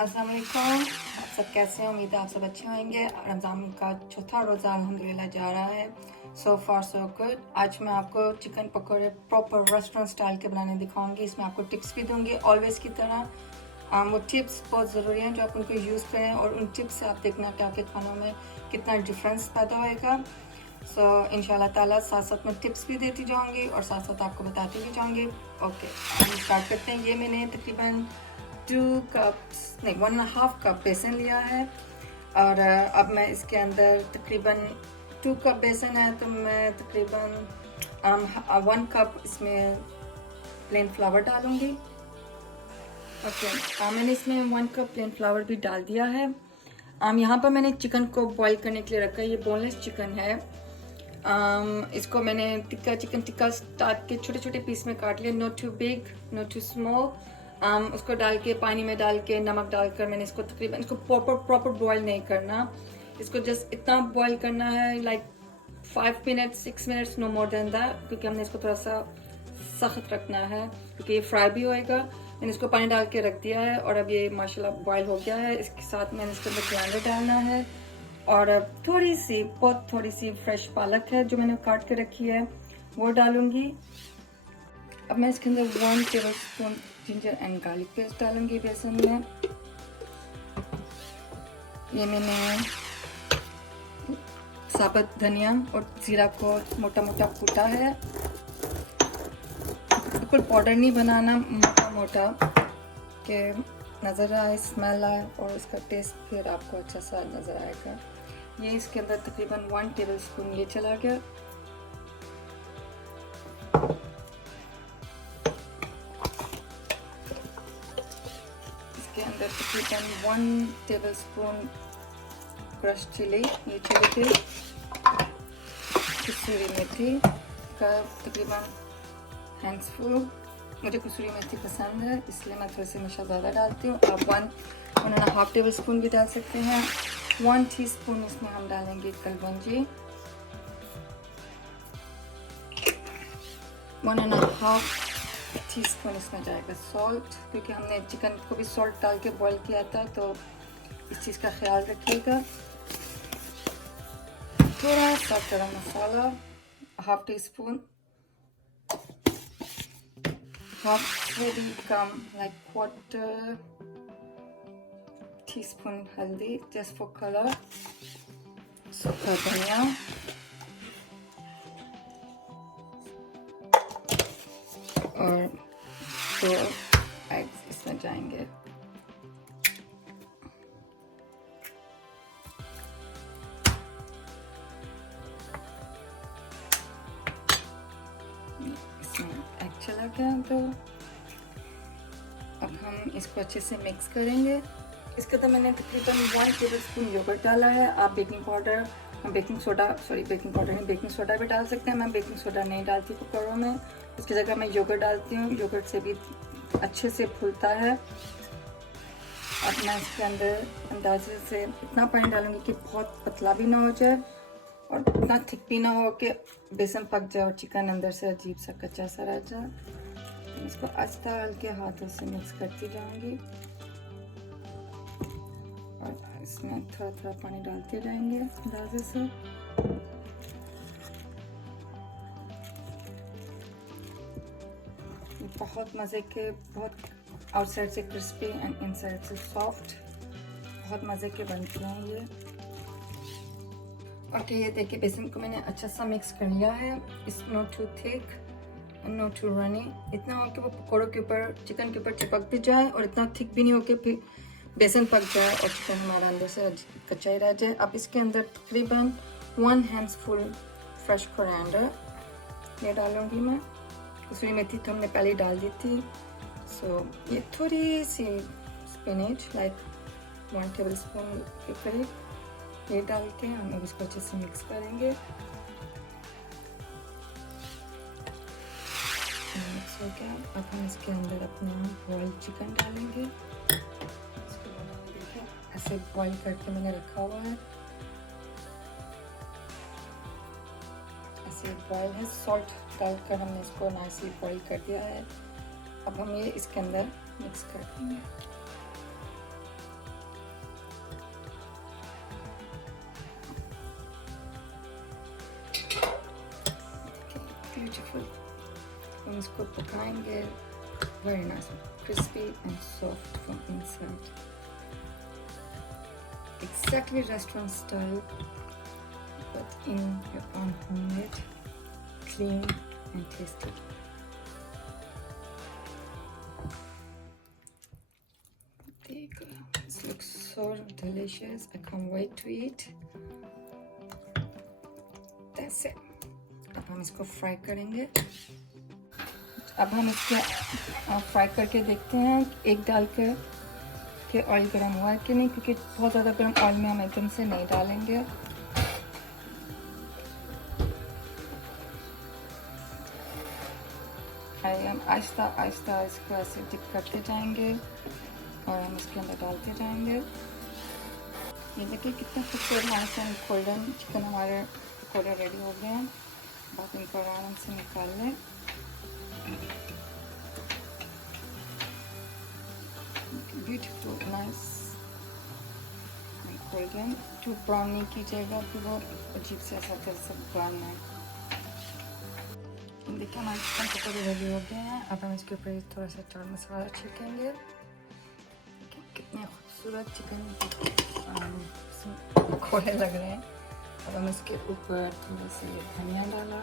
अस्सलाम वालेकुम, आप सब कैसे हैं? उम्मीद है आप सब अच्छे होंगे। रमज़ान का चौथा रोज़ा अल्हम्दुलिल्लाह जा रहा है। सो फार सो गुड। आज मैं आपको चिकन पकौड़े प्रॉपर रेस्टोरेंट स्टाइल के बनाने दिखाऊंगी। इसमें आपको टिप्स भी दूंगी ऑलवेज़ की तरह। वो टिप्स बहुत ज़रूरी हैं जो आप उनको यूज़ करें और उन टिप्स से आप देखना कि आपके खानों में कितना डिफरेंस पैदा होएगा। सो इंशाल्लाह ताला साथ साथ में टिप्स भी देती जाऊंगी और साथ साथ आपको बताती भी जाऊंगी। ओके, हम स्टार्ट करते हैं। ये मैंने तकरीबन 1.5 कप बेसन लिया है और अब मैं इसके अंदर तकरीबन 2 कप बेसन है तो मैं तकरीबन 1 कप इसमें प्लेन फ्लावर डालूंगी। ओके, मैंने इसमें 1 कप प्लेन फ्लावर भी डाल दिया है। यहाँ पर मैंने चिकन को बॉईल करने के लिए रखा है। ये बोनलेस चिकन है। इसको मैंने चिकन टिक्का टाइप के छोटे छोटे पीस में काट लिया, not too big not too small. उसको डाल के पानी में डाल के नमक डालकर मैंने इसको तकरीबन इसको प्रॉपर बॉईल नहीं करना। इसको जस्ट इतना बॉईल करना है like 5 minutes 6 minutes, no more than that, क्योंकि हमने इसको थोड़ा सा सख्त रखना है क्योंकि ये फ्राई भी होएगा। मैंने इसको पानी डाल के रख दिया है और अब ये माशाल्लाह बॉईल हो गया है। इसके साथ मैंने इसके अंदर कोरिएंडर डालना है और बहुत थोड़ी सी फ्रेश पालक है जो मैंने काट के रखी है, वो डालूंगी। अब मैं इसके अंदर 1 table spoon ginger and garlic paste डालूंगी बेसन में। ये मैंने साबुत धनिया और जीरा को मोटा मोटा कूटा है। बिल्कुल पाउडर नहीं बनाना, मोटा मोटा के नज़र आए, स्मेल आए और इसका टेस्ट फिर आपको अच्छा सा नज़र आएगा। ये इसके अंदर तकरीबन 1 टेबल स्पून ये चला गया। इसके अंदर तकरीबन 1 टेबल स्पून क्रश चिली, ये चिली थी। कसूरी मेथी का तकरीबन हैंड्सफुल। मुझे कसूरी मेथी पसंद है इसलिए मैं थोड़ी सी हमेशा ज़्यादा डालती हूँ। आप 1.5 टेबल स्पून भी डाल सकते हैं। 1 टीस्पून इसमें हम डालेंगे कलवंजी। 1.5 टीस्पून इसमें जाएगा सॉल्ट, क्योंकि हमने चिकन को भी सॉल्ट डाल के बॉईल किया था, तो इस चीज़ का ख्याल रखिएगा। थोड़ा सा गरम मसाला 1/2 टीस्पून, से भी कम लाइक 1/4 टीस्पून हल्दी जस्ट फॉर कलर, सूखा धनिया और 2 एग्स इसमें जाएंगे। इसमें एग चला गया तो अब हम इसको अच्छे से मिक्स करेंगे। इसके तो मैंने तकरीबन 1 टेबल स्पून योगर्ट डाला है। आप बेकिंग सोडा भी डाल सकते हैं। मैं बेकिंग सोडा नहीं डालती पकौड़ों में, उसकी जगह मैं योगर्ट डालती हूँ। योगर्ट से भी अच्छे से फूलता है। अब मैं इसके अंदर अंदाजे से इतना पानी डालूंगी कि बहुत पतला भी ना हो जाए और इतना थिक भी ना हो कि बेसन पक जाए और चिकन अंदर से अजीब सा कच्चा सा रह जाए। इसको आस्ता हल्के हाथों से मिक्स करती जाऊंगी और इसमें थोड़ा थोड़ा पानी डालते जाएंगे अंदाजे से। बहुत मज़े के, बहुत आउटसाइड से क्रिस्पी एंड इनसाइड से सॉफ्ट, बहुत मज़े के बनते हैं ये। ओके, ये देखिए बेसन को मैंने अच्छा सा मिक्स कर लिया है। It's not too thick not too runny, इतना हो कि वो पकौड़ों के ऊपर, चिकन के ऊपर चिपक भी जाए और इतना थिक भी नहीं हो कि फिर बेसन पक जाए और चिकन हमारा अंदर से कच्चा ही रह जाए। अब इसके अंदर तकरीबन 1 हैंड्सफुल फ्रेश कोरिएंडर ये डालूंगी मैं। कसूरी मेथी तो हमने पहले ही डाल दी थी। सो ये थोड़ी सी स्पिनच लाइक 1 टेबल स्पून के करीब ये डाल के हम इसको अच्छे से मिक्स करेंगे। मिक्स हो गया। अब हम इसके अंदर अपना बॉइल्ड चिकन डालेंगे। इसको बनाने देखिए ऐसे बॉइल करके मैंने रखा हुआ है, ऐसे बॉइल है। सॉल्ट डालकर हमने इसको नाइसली बॉइल कर दिया है। अब हम ये इसके अंदर मिक्स कर देंगे। ब्यूटीफुल। हम इसको पकाएंगे। Very nice, crispy and soft from inside, exactly restaurant style but in your own homemade, clean and tasty. There you go. This looks so delicious. I can't wait to eat. That's it. अब हम इसको fry करेंगे। अब हम इसके fry करके देखते हैं एक डाल कर कि ऑयल गर्म हुआ है कि नहीं, क्योंकि बहुत ज़्यादा गर्म ऑयल में हम एकदम से नहीं डालेंगे। हम आहिस्ता आहिस्ता इसको ऐसे डिप करते जाएंगे और हम इसके अंदर डालते जाएंगे। ये देखिए कितना खूबसूरत हमारे साथ गोल्डन चिकन हमारे पकौड़े रेडी हो गए हैं। आप इनको आराम से निकाल लें। Beautiful, nice and golden. Too brown नहीं कीजिएगा कि वो अजीब से ऐसा तरह से ब्राउन है। देखिए हमारे चिकन पकौड़े रेडी हो गए हैं। अब हम इसके ऊपर थोड़ा सा चाट मसाला छिड़केंगे। कितने खूबसूरत चिकन पकौड़े लग रहे हैं। अब हम इसके ऊपर थोड़ा सा धनिया डाला।